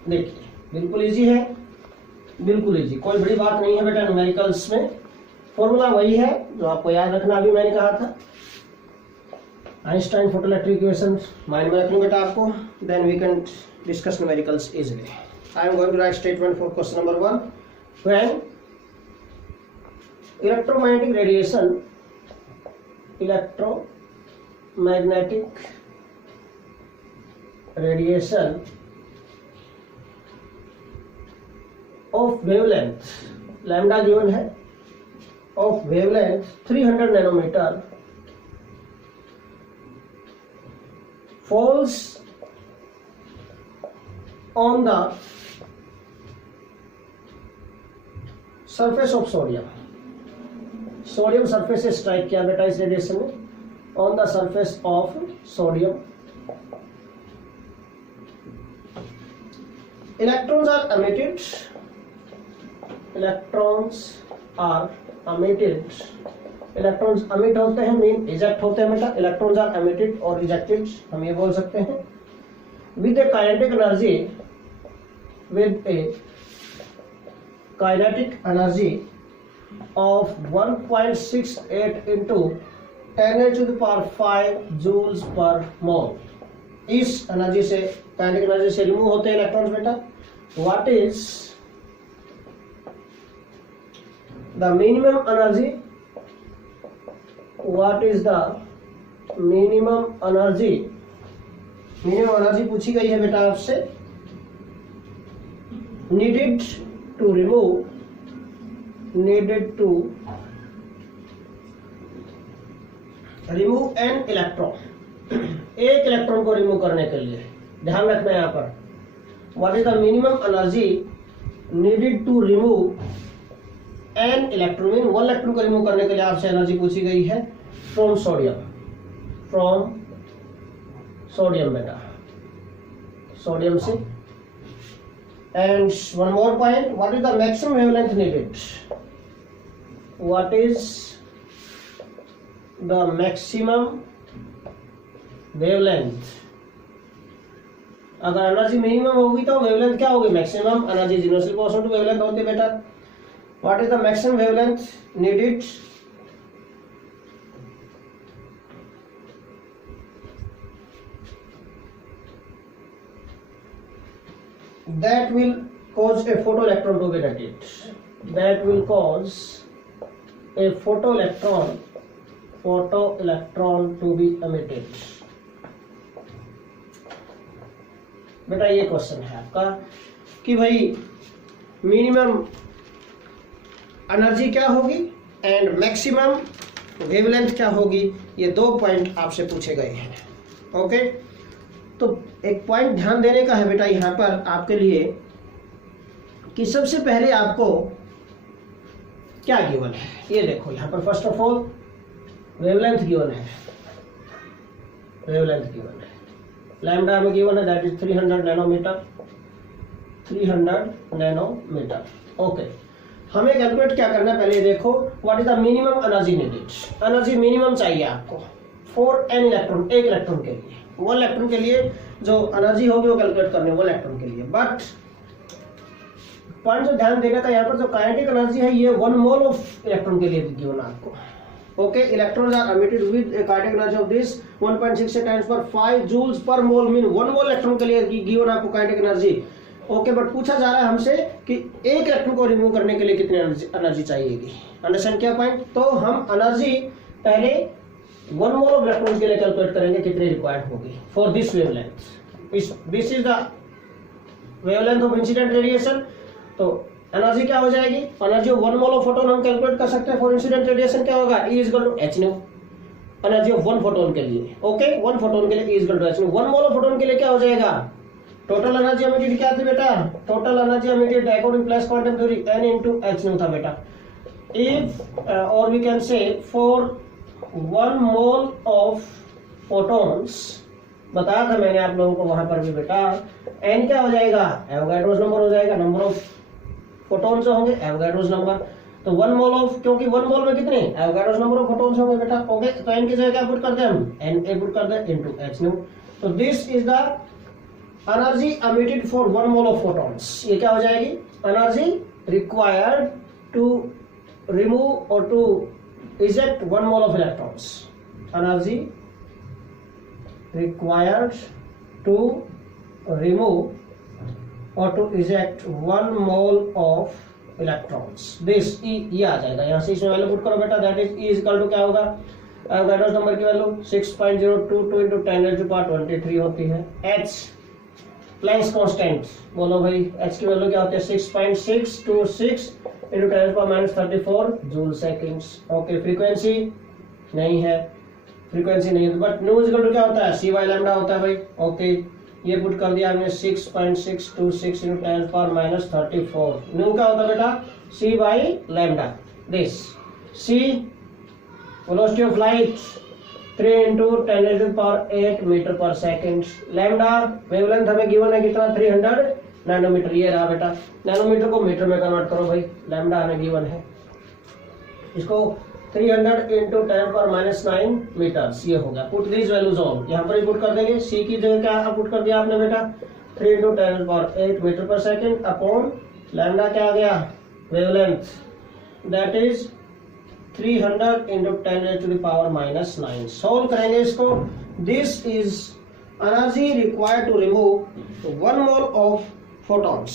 देखिए बिल्कुल इजी है, बिल्कुल इजी, कोई बड़ी बात नहीं है बेटा। न्यूमेरिकल्स में फॉर्मूला वही है जो आपको याद रखना, अभी मैंने कहा था, आइंस्टाइन फोटोइलेक्ट्रिक इक्वेशन माइंड में रखना बेटा आपको, then we can discuss numericals easily. I am going to write statement for question number 1, when electromagnetic radiation, electromagnetic radiation of wavelength, lambda given है, of wavelength 300 nanometer falls on the surface of sodium। Sodium surface से स्ट्राइक किया बेटा इस रेडिएशन ने, on the surface of sodium, electrons are emitted, electrons are emitted, electrons emit होते हैं मीन इजेक्ट होते हैं बेटा, इलेक्ट्रॉन्स आर एमिटेड और इजेक्टेड हम ये बोल सकते हैं, with a kinetic energy, with a kinetic energy of 1.68 into 10 to the power 5 joules per mole। इस एनर्जी से, काइनेटिक एनर्जी से रिमूव होते हैं इलेक्ट्रॉन्स बेटा। What is the minimum energy, what is the minimum energy, minimum energy पूछी गई है बेटा आपसे, needed to remove, needed to remove an electron, एक इलेक्ट्रॉन को रिमूव करने के लिए, ध्यान रखना यहाँ पर, what is the minimum energy needed to remove an electron, mean one electron को रिमूव करने के लिए आपसे एनर्जी पूछी गई है फ्रॉम सोडियम, फ्रॉम सोडियम बेटा, सोडियम से। And one more point, what is the maximum wavelength needed, what is the maximum wavelength, अगर एनर्जी मिनिमम होगी तो वेवलेंथ क्या होगी, maximum energy is inversely proportional to wavelength होती है बेटा। What is the maximum wavelength needed, that will cause a photoelectron to be emitted, that will cause a photoelectron to be emitted। बेटा ये क्वेश्चन है आपका कि भाई मिनिमम एनर्जी क्या होगी एंड मैक्सिमम वेवलेंथ क्या होगी, ये दो पॉइंट आपसे पूछे गए हैं। ओके, तो एक पॉइंट ध्यान देने का है बेटा यहाँ पर आपके लिए कि सबसे पहले आपको क्या गिवन है, ये देखो यहाँ पर first of all wavelength given है, वेवलेंथ गिवन है, लैम्डा में गिवन है that is 300 nanometre, 300 nanometre. Okay, हमें कैलकुलेट क्या करना है, पहले देखो what is the minimum energy needed, energy minimum चाहिए आपको फॉर एन इलेक्ट्रॉन, एक इलेक्ट्रॉन के लिए, वन इलेक्ट्रॉन के लिए जो एनर्जी होगी वो कैलकुलेट करनी है वन इलेक्ट्रॉन के लिए। बट पॉइंट जो ध्यान देने का यहाँ पर जो काइनेटिक एनर्जी है ये 1 मोल ऑफ इलेक्ट्रॉन के लिए गिवन आपको। Okay, electrons are emitted with a kinetic energy of this 1.6 times per 5 joules per mole, mean 1 mole electron के लिए गिवन आपको काइनेटिक एनर्जी। ओके, बट पूछा जा रहा है हमसे कि एक इलेक्ट्रॉन को रिमूव करने के लिए कितनी एनर्जी चाहिएगी। अंडरस्टैंड क्या पॉइंट, तो हम एनर्जी पहले 1 मोल ऑफ इलेक्ट्रॉन के लिए कैलकुलेट करेंगे कितनी रिक्वायर्ड होगी for this wavelength. This is the wavelength of incident radiation. तो एनर्जी क्या हो जाएगी, energy of 1 mole of photon हम कैलकुलेट कर सकते हैं फॉर इंसिडेंट रेडिएशन, क्या होगा E equal to h nu, energy of 1 photon के लिए। ओके, 1 फोटोन के लिए E equal to h nu. 1 mole of photon के लिए क्या हो जाएगा, टोटल एनर्जी एमिटेड क्या थी बेटा, total energy emitted according Planck's quantum theory n into h nu था बेटा। इफ और we can say for 1 mole of photons, बताया था मैंने आप लोगों को वहां पर भी बेटा, n क्या हो जाएगा, एवोगाड्रोस नंबर हो जाएगा, नंबर ऑफ फोटॉन्स होंगे एवोगाड्रोस नंबर। तो 1 मोल ऑफ, क्योंकि 1 मोल में कितने एवोगाड्रोस नंबर ऑफ फोटॉन्स होंगे बेटा। ओके, तो n की जगह क्या पुट करते हैं हम, n पुट करते हैं इनटू h न्यू। तो this is the energy emitted for 1 mole of photons. ये क्या हो जाएगी, एनर्जी रिक्वायर्ड टू रिमूव और to eject 1 mole of electrons, energy required to remove or to eject 1 mole of electrons। this E ये आ जाएगा, यहाँ से इसमें वैल्यू पुट करो बेटा, that is E equal to क्या होगा, एवोगाड्रोस नंबर की वैल्यू 6.022 into 10⁻23 होती है। H प्लैंक्स कांस्टेंट, बोलो भाई H की वैल्यू क्या होती है, 6.626 into 10⁻34 joule seconds. Okay, frequency नहीं है, फ्रीक्वेंसी नहीं है, बट न्यू इक्वल टू क्या होता है, c बाय लैम्डा होता है भाई। ओके, ये पुट कर दिया हमने 6.626 into 10⁻34, न्यू क्या होता है बेटा, c by lambda. This c velocity of light 3 into 10⁸ metre per second, lambda wavelength हमें गिवन है कितना, 300 नैनोमीटर। ये रहा बेटा, नैनोमीटर को मीटर में कन्वर्ट करो भाई, लैम्डा हमें गिवन है, इसको 300 into 10⁻9 मीटर्स, ये हो गया। पुट दिस वैल्यूज ऑन, यहाँ पर ही पुट कर देंगे, c की जगह क्या पुट कर दिया आपने बेटा, 3 into 10⁸ metre per second upon lambda क्या आ गया, wavelength, that is 300 into 10⁻⁻9। Solve करेंगे इसको। This is energy required to remove 1 mole of photons,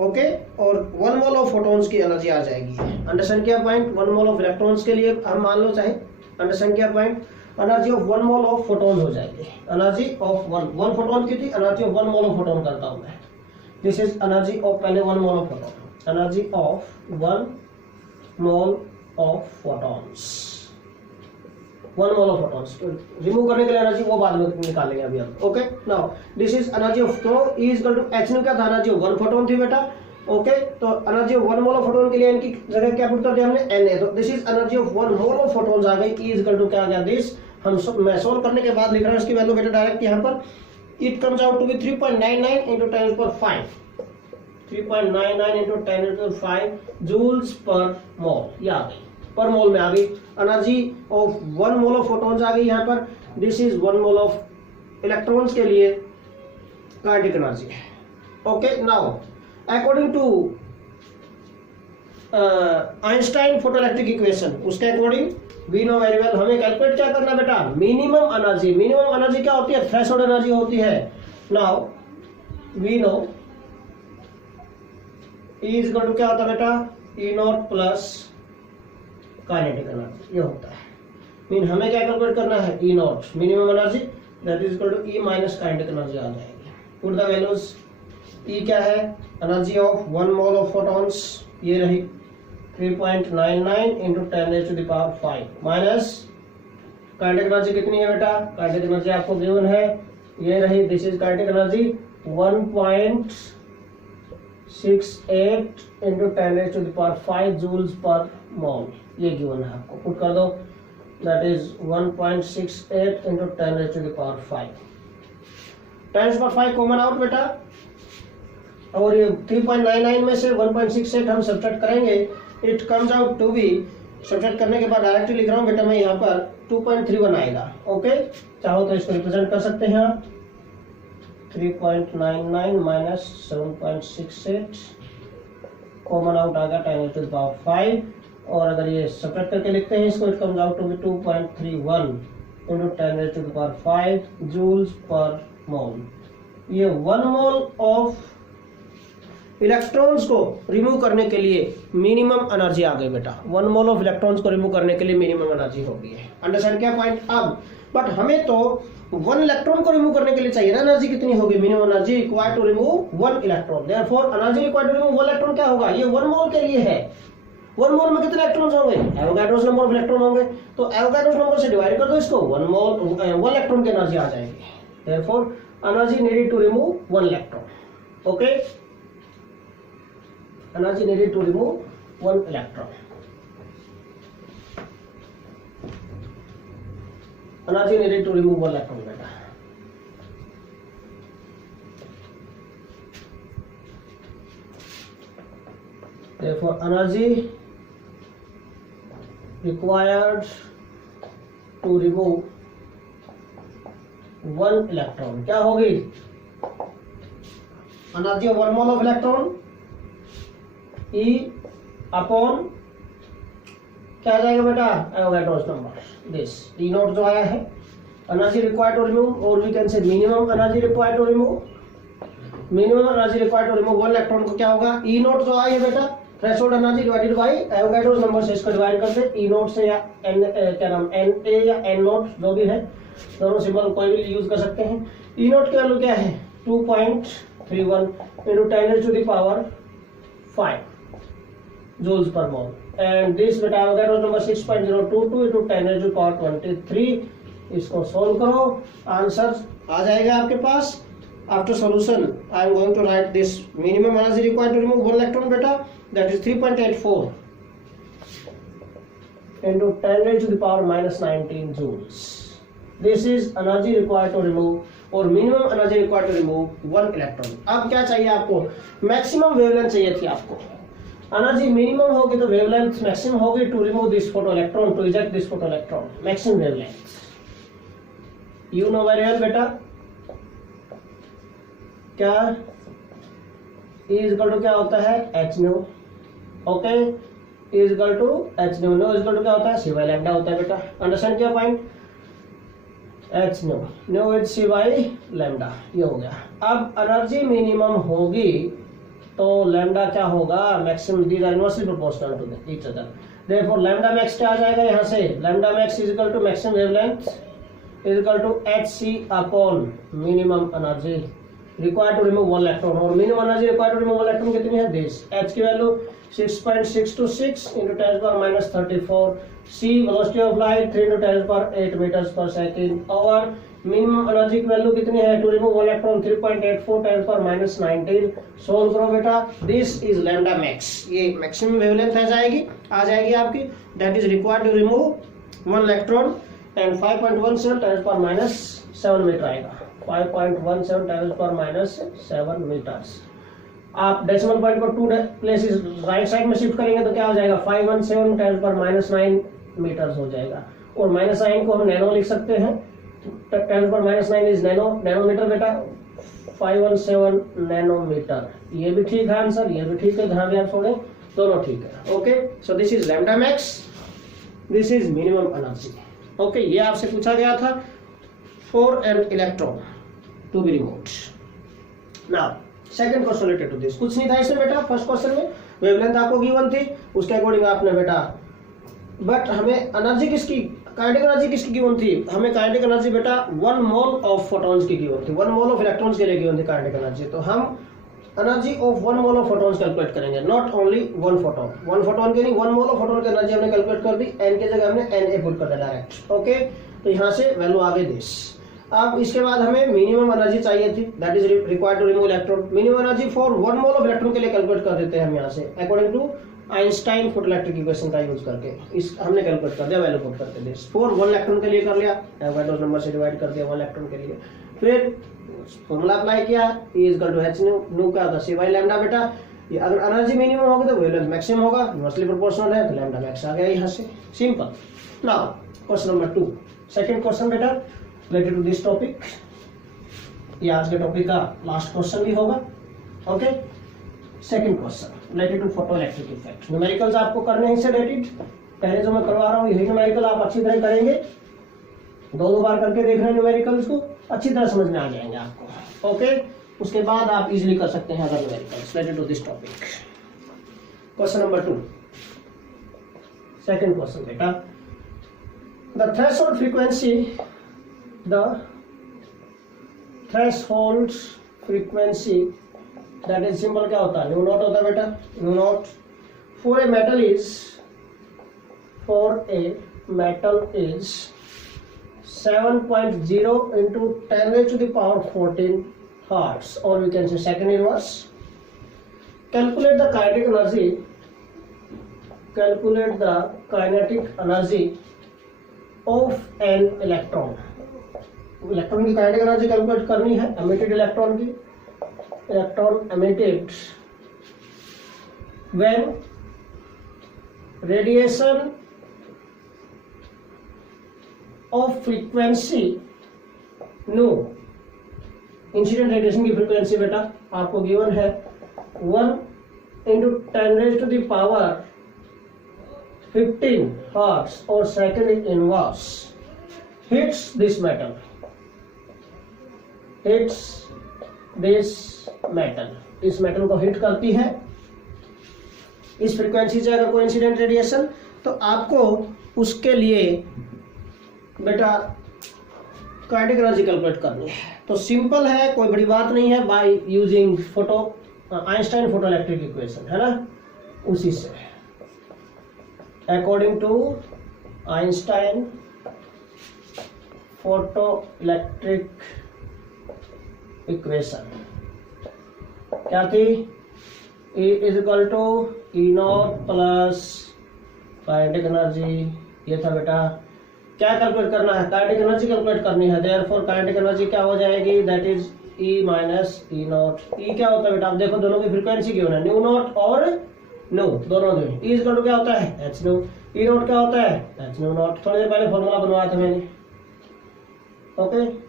okay, और 1 मोल ऑफ फोटॉन्स की एनर्जी आ जाएगी। अंडरस्टैंड किया पॉइंट? 1 मोल ऑफ इलेक्ट्रॉन्स के लिए हम मान लो चाहे, अंडरस्टैंड किया point? Energy of 1 mole of photon हो जाएगी। एनर्जी ऑफ 1 फोटॉन की थी, energy of 1 mole of photon करता हूं मैं। दिस इज एनर्जी ऑफ, पहले 1 mole of photon, energy of 1 mole of photons, 1 mole of photons. Remove करने के लिए एनर्जी वो बाद में निकालेंगे अभी हम। Okay, now this is energy of, तो E is equal to h nu क्या था, एनर्जी ऑफ 1 फोटॉन थी बेटा। ओके, तो energy of 1 mole of photon के लिए इनकी जगह क्या पुट कर दिया हमने, Na, तो this is energy of 1 mole of photons आ गई। E इज इक्वल टू क्या आ गया, दिस हम मैं सोल्व करने के बाद लिख रहा हूं इसकी वैल्यू बेटा डायरेक्ट यहाँ पर। It comes out to be 3.99 into 10⁵, 3.99 into 10⁵ joules per mole, ये आ गई, पर मोल में आ गई। Energy of 1 mole of photons आ गई यहाँ पर। This is 1 mole of electrons के लिए काइनेटिक एनर्जी है। Okay, now according to Einstein photoelectric equation, उसके according we know very well, हमें कैलकुलेट क्या करना बेटा, मिनिमम एनर्जी। मिनिमम एनर्जी क्या होती है, थ्रेशोल्ड एनर्जी होती है। Now we know E is equal to क्या होता है बेटा, E0 प्लस काइनेटिक एनर्जी, ये होता है। मीन हमें क्या कैलकुलेट करना है, E0 minimum energy, that is equal to E minus kinetic energy आ जाएगी। पुट द वैल्यूज, E क्या है, energy of 1 mole of photons, ये रही 3.99 into 10⁵ माइनस काइनेटिक एनर्जी कितनी है बेटा, काइनेटिक एनर्जी आपको गिवन है, ये रही, this is kinetic energy 1.68 into 10⁵ joules per mole, ये गिवन है आपको, पुट कर दो, that is 1.68 into 10⁵। 10⁵ common out बेटा, और ये 3.99 में से 1.68 हम सब्ट्रैक्ट करेंगे, it comes out to be, subtract करने के बाद डायरेक्टली लिख रहा हूं बेटा मैं यहाँ पर 2.31 आएगा। ओके, चाहो तो इसको रिप्रेजेंट कर सकते हैं आप, 3.99 माइनस 7.68 कॉमन आउट आ गया 10⁵, और अगर ये सब्ट्रैक्ट करके लिखते हैं इसको, it comes out to be 2.31 into 10⁵ joules per mole. ये 1 मोल ऑफ इलेक्ट्रॉन्स को रिमूव करने के लिए मिनिमम एनर्जी आ गई बेटा, 1 मोल ऑफ इलेक्ट्रॉन्स को रिमूव करने के लिए मिनिमम एनर्जी हो गई है। अंडरस्टैंड क्या पॉइंट? अब बट हमें तो 1 इलेक्ट्रॉन को रिमूव करने के लिए चाहिए ना एनर्जी, कितनी होगी, minimum energy required to remove 1 electron, therefore energy required to remove 1 electron क्या होगा, ये 1 मोल के लिए है। 1 मोल में कितने इलेक्ट्रॉन्स होंगे, एवोगाड्रोस नंबर ऑफ इलेक्ट्रॉन होंगे, तो एवोगाड्रोस नंबर से डिवाइड कर दो इसको, 1 मोल 1 इलेक्ट्रॉन की एनर्जी आ जाएगी, therefore energy needed to remove 1 electron. Okay, energy needed to remove 1 electron, energy needed to remove 1 electron बेटा। Therefore, energy required to remove 1 electron क्या होगी, energy of 1 mole of electron E upon क्या आ जाएगा बेटा, एवोगाड्रोस नंबर, दिस E0 जो आया है, एनर्जी रिक्वायर्ड टू रिमूव, और we can say minimum energy required to remove, minimum energy required to remove 1 electron को क्या होगा, E0 जो आई है बेटा, threshold energy divided by Avogadro's number से इसको डिवाइड करते हैं, E0 से या N क्या नाम Na या N0 जो भी है, दोनों सिंबल कोई भी यूज कर सकते हैं। E0 की वैल्यू क्या है, 2.31 into 10⁵ joules per mole, and this बेटा एवोगाड्रोस नंबर 6.022 into 10⁻23। इसको सोल्व करो, आंसर आ जाएगा आपके पास। After solution I am going to write this minimum energy required to remove 1 electron बेटा, that is 3.84 into 10⁻⁻19 joules. This is energy required to remove, or minimum energy required to remove 1 electron. अब क्या चाहिए आपको, मैक्सिमम वेवलेंथ चाहिए थी आपको, एनर्जी मिनिमम होगी तो वेवलेंथ मैक्सिमम होगी to remove this photo electron, to eject this photo electron, maximum wavelength. You know very well बेटा, क्या E इज इक्वल टू क्या होता है, h nu. Okay, E is equal to h nu, nu is equal to क्या होता है, c बाय लैम्डा होता है बेटा। अंडरस्टैंड किया point, h nu, nu is c by lambda, ये हो गया। अब एनर्जी मिनिमम होगी तो लैम्डा क्या होगा, maximum, these are inversely proportional to each other, therefore lambda max क्या आ जाएगा यहाँ से, lambda max is equal to maximum wavelength is equal to hc upon minimum energy required to remove one electron, और minimum energy required to remove one electron कितनी है, दिस, h की value 6.626 into 10 power minus 34, c velocity of light 3 into 10 power 8 meters per second, और मिनिमम एनर्जी की वैल्यू कितनी है to remove one electron 3.84 10 power minus 19, solve करो बेटा, दिस इज लैम्डा मैक्स, ये मैक्सिमम वेवलेंथ आ जाएगी आपकी, that is required to remove one electron, and 5.17 10 power minus 7 metre आएगा, 5.17 10 power minus 7 मीटर्स। आप डेसिमल पॉइंट को 2 प्लेसेस राइट साइड में शिफ्ट करेंगे तो क्या हो जाएगा, 517 10 पर -9 मीटर्स हो जाएगा, और -9 को हम नैनो लिख सकते हैं, 10 पर -9 इज नैनोमीटर बेटा, 517 नैनोमीटर, ये भी ठीक है आंसर, ये भी ठीक है, ध्यान भी आप छोड़ें, दोनों ठीक है। Okay, so this is lambda max, this is minimum energy. Okay, ये आपसे पूछा गया था for an electron to be removed. Now second question related to this, कुछ नहीं था इसमें बेटा, फर्स्ट क्वेश्चन में वेवलेंथ आपको गिवन थी, उसके अकॉर्डिंग आपने बेटा, बट हमें एनर्जी किसकी, काइनेटिक एनर्जी किसकी गिवन थी, हमें काइनेटिक एनर्जी बेटा 1 मोल ऑफ फोटॉन्स की गिवन थी, 1 मोल ऑफ इलेक्ट्रॉन्स के लिए गिवन थी काइनेटिक एनर्जी, तो हम energy of 1 mole of photons calculate करेंगे, नॉट ओनली 1 फोटॉन, 1 फोटॉन के नहीं, 1 मोल ऑफ फोटॉन की एनर्जी हमने कैलकुलेट कर दी, n की जगह हमने Na पुट कर दिया डायरेक्ट। ओके, तो यहाँ से वैल्यू आ गई दिस। अब इसके बाद हमें मिनिमम एनर्जी चाहिए थी, that is required to remove electron, minimum energy for 1 mole of electron के लिए कैलकुलेट कर देते हैं हम यहाँ से, according to Einstein photoelectric equation का यूज करके, इस हमने कैलकुलेट कर दिया, वैल्यू पुट करके दिस, फॉर 1 इलेक्ट्रॉन के लिए कर लिया, एवोगाड्रो नंबर से डिवाइड कर दिया 1 इलेक्ट्रॉन के लिए, फिर फॉर्मूला अप्लाई किया, E equal to h nu क्या होता है, c बाई लैम्डा बेटा, ये अगर एनर्जी मिनिमम होगी तो वेवलेंथ मैक्सिमम होगा, इनवर्सली प्रोपोर्शनल है तो लैम्डा मैक्स आ गया यहाँ से, simple. Now question number 2, second question बेटा रिलेटेड टू दिस टॉपिक, ये आज के टॉपिक का लास्ट क्वेश्चन भी होगा। Okay, second question related to photoelectric effect, numericals आपको करने हैं इससे रिलेटेड, पहले जो मैं करवा रहा हूँ यही न्यूमेरिकल आप अच्छी तरह करेंगे, 2 बार करके देख रहे हैं न्यूमेरिकल्स को, अच्छी तरह समझ में आ जाएंगे आपको। ओके, उसके बाद आप इजीली कर सकते हैं other numericals related to this topic. Question number 2, second question बेटा, the threshold frequency, the threshold frequency, that is simple क्या होता है, न्यू नॉट होता है बेटा, nu naught for a metal is 7.0 into 10 raised to the power 14 hertz, or we can say second inverse. Calculate the kinetic energy of an electron. Electron की काइनेटिक एनर्जी कैलकुलेट करनी है, एमिटेड इलेक्ट्रॉन की, electron emitted when radiation of frequency no, incident radiation की फ्रीक्वेंसी बेटा आपको गिवन है 1 into 10 raised to the power 15 hertz or second inverse hits this metal, इस मेटल को हिट करती है इस फ्रीक्वेंसी से, अगर कोई इंसिडेंट रेडिएशन, तो आपको उसके लिए बेटा काइनेटिक एनर्जी कैलकुलेट करनी है। तो सिंपल है, कोई बड़ी बात नहीं है, by using Einstein photoelectric equation है ना, उसी से according to Einstein photoelectric equation क्या थी, E is equal to E nought plus kinetic energy, ये था बेटा, क्या कैलकुलेट करना है, काइनेटिक एनर्जी कैलकुलेट करनी है, देयरफॉर काइनेटिक एनर्जी क्या हो जाएगी, that is E minus E naught. E क्या होता है बेटा, आप देखो दोनों की फ्रीक्वेंसी क्यों है, न्यू नॉट और न्यू, दोनों दो, E इज इक्वल टू क्या होता है, h न्यू, ई नॉट क्या होता है, h न्यू नॉट, थोड़ी देर पहले फॉर्मूला बनवाया था मैंने। ओके,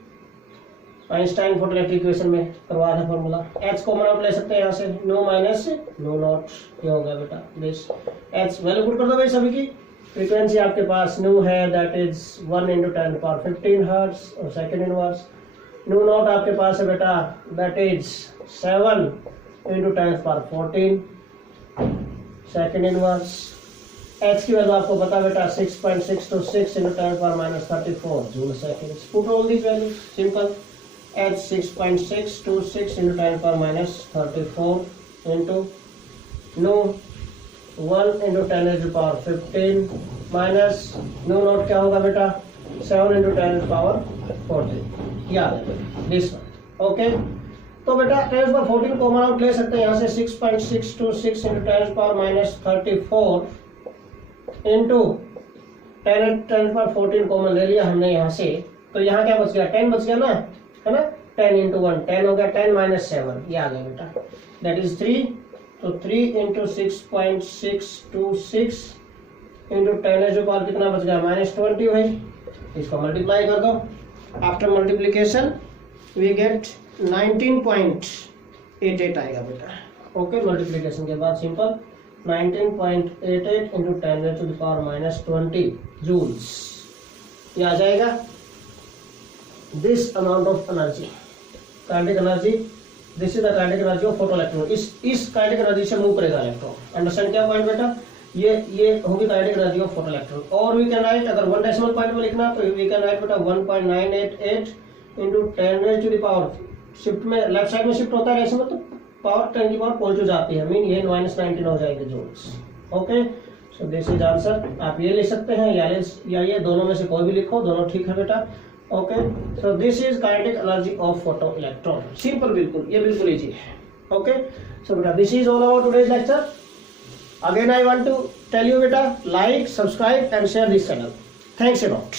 आइंस्टाइन फोटोइलेक्ट्रिक इक्वेशन में करवाया था फॉर्मूला, h कॉमन आउट ले सकते हैं यहाँ से, न्यू माइनस न्यू नॉट, ये हो गया बेटा दिस, h वैल्यू पुट कर दो भाई सभी की, फ्रीक्वेंसी आपके पास न्यू है, that is 1 into 10 power 15 hertz, और सेकंड इनवर्स न्यू नॉट आपके पास है बेटा, that is 7 into 10⁴, second inverse. H की वैल्यू आपको पता बेटा 6.626 into 10⁻34 joule seconds. Put all these values, simple. H 6.626 into 10⁻34 into no 1 into 10⁻15 minus no nought क्या होगा बेटा 7 इंटू 10⁻14, याद है दिस वन। ओके, तो बेटा 10⁻14 कॉमन आउट ले सकते हैं यहाँ से 6.626 इंटू 10⁻34 इंटू 10⁻14 कॉमन ले लिया हमने यहाँ से, तो यहाँ क्या बच गया 10 बच गया ना, है ना। 10 इंटू 1 10 हो गया, 10 माइनस 7 ये आ गया बेटा, दैट इज 3। तो 3 इंटू 6.626 इंटू 10⁻, कितना बच गया -20 भाई। इसको मल्टीप्लाई कर दो, आफ्टर मल्टीप्लीकेशन वी गेट 19.88 आएगा बेटा। ओके, मल्टीप्लीकेशन के बाद सिंपल 19.88 इंटू 10⁻20 जूल्स, ये आ जाएगा। This amount of energy, kinetic energy, this is the kinetic energy of photoelectron. इस काइनेटिक एनर्जी से मूव करेगा इलेक्ट्रॉन। अंडरस्टैंड क्या पॉइंट बेटा, ये होगी काइनेटिक एनर्जी ऑफ फोटोइलेक्ट्रॉन। और वी कैन राइट, अगर 1 डेसिमल पॉइंट में लिखना तो वी कैन राइट बेटा 1.988 इंटू 10⁻, शिफ्ट में लेफ्ट साइड में शिफ्ट होता है डेसिमल, तो पावर 10 की पावर पॉजिटिव जाती है, मीन ये -19 हो जाएगी joules. Okay, so this is answer. आप ये लिख सकते हैं या ये दोनों में से कोई भी लिखो, दोनों ठीक है बेटा। Okay, so this is kinetic energy of photo electron. Simple, बिल्कुल ये बिल्कुल इजी है। ओके, सो बेटा this is all about today's lecture. Again I want to tell you बेटा, like, subscribe and share this channel. Thanks a lot.